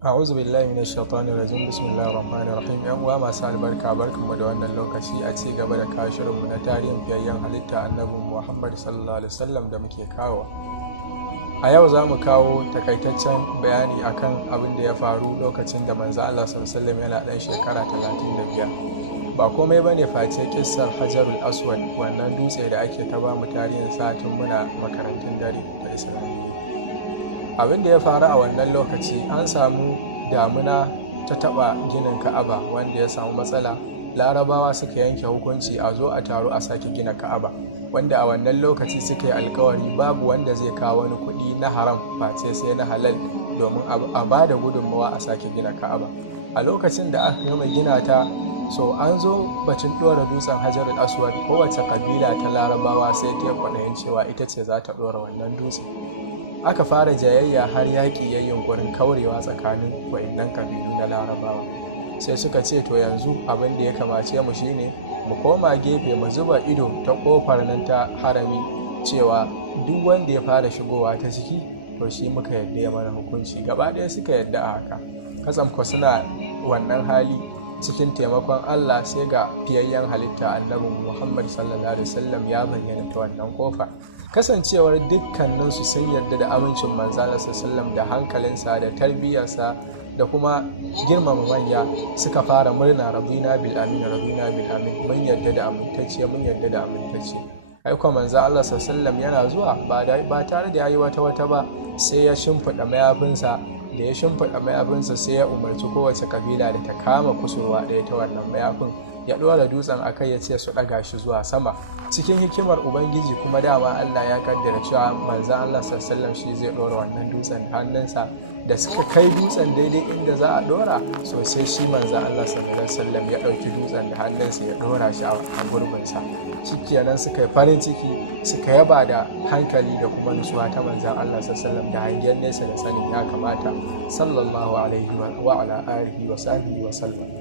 A'udhu billahi minash shaitanir rajim. Bismillahir rahmanir rahim. Yan uwa masu albarka, barkanmu da wannan lokaci a ci gaba da kashirinmu na tarihin fiyayyen halitta Annabi Muhammad sallallahu alaihi wasallam da muke kawo. A yau za mu kawo takaitaccen bayani akan abin da ya faru lokacin da manzo Allah sallallahu alaihi wasallam yana dan shekara 35. Ba komai bane face kissar Hajarul Aswad, wannan dutse da ake ta ba mu tarihin sa tun muna makarantun dare ta Islamiyya. Abin da ya faru a wannan lokaci, an samu damuna ta taba ginin Ka'aba wanda ya samu matsala. Larabawa suka yanke hukunci a zo a taro a sake gina Ka'aba, wanda a wannan lokaci suka yi alkawari babu wanda zai kawo wani kuɗi na haram face sai na halal domin a ba da gudunmawa a sake gina Ka'aba. A lokacin da aka gama gina ta, so an zo bacin ɗora dutsen Hajarul Aswad, kowace kabila ta Larabawa sai ta kwaɗayin cewa ita ce za ta ɗora wannan dutse. Aka fara jayayya har yaƙi ya yunkurin kaurewa tsakanin waɗannan kabilu na Larabawa. Sai suka ce to yanzu abin da ya kamace mu shine mu koma gefe mu zuba ido ta ƙofar nan ta harami cewa duk wanda ya fara shigowa ta ciki to shi muka yadda ya mana hukunci. Gaba ɗaya suka yadda a haka. Kasamko suna wannan hali, cikin taimakon Allah sai ga fiyayyen halitta Annabi Muhammad sallallahu alaihi wasallam ya bayyana ta wannan kofa. Kasancewar dukkaninsu sun yarda da amincin manzo Allah sallallahu alaihi wasallam da hankalinsa da tarbiyyarsa da kuma girmama manya, suka fara murna rabina bil amin, mun yarda da amintacce. Aiko manzo Allah sallallahu alaihi wasallam yana zuwa ba tare da yayi wata ba, sai ya shimfida mayafinsa. Da ya shimfiɗa mayafinsa sai ya umarci kowace kabila da ta kama kusurwa ɗaya ta wannan mayafin, ya ɗora dutsen akai ya ce su ɗaga shi zuwa sama. Cikin hikimar Ubangiji kuma dama Allah ya kaddara cewa manzon Allah sallallahu alaihi wasallam shi zai ɗora wannan dutsen da hannunsa. Da suka kai dutsen daidai inda za a ɗora, sosai shi manzon Allah sallallahu alaihi wasallam ya ɗauki dutsen da hannunsa ya ɗora shi a gurbinsa. Shikenan suka yi farin ciki, suka yaba da hankali da kuma nutsuwa ta manzon Allah sallallahu alaihi wasallam da hangen nesa da sanin ya kamata sallallahu alaihi wa ala alihi wa sahbihi wa sallam.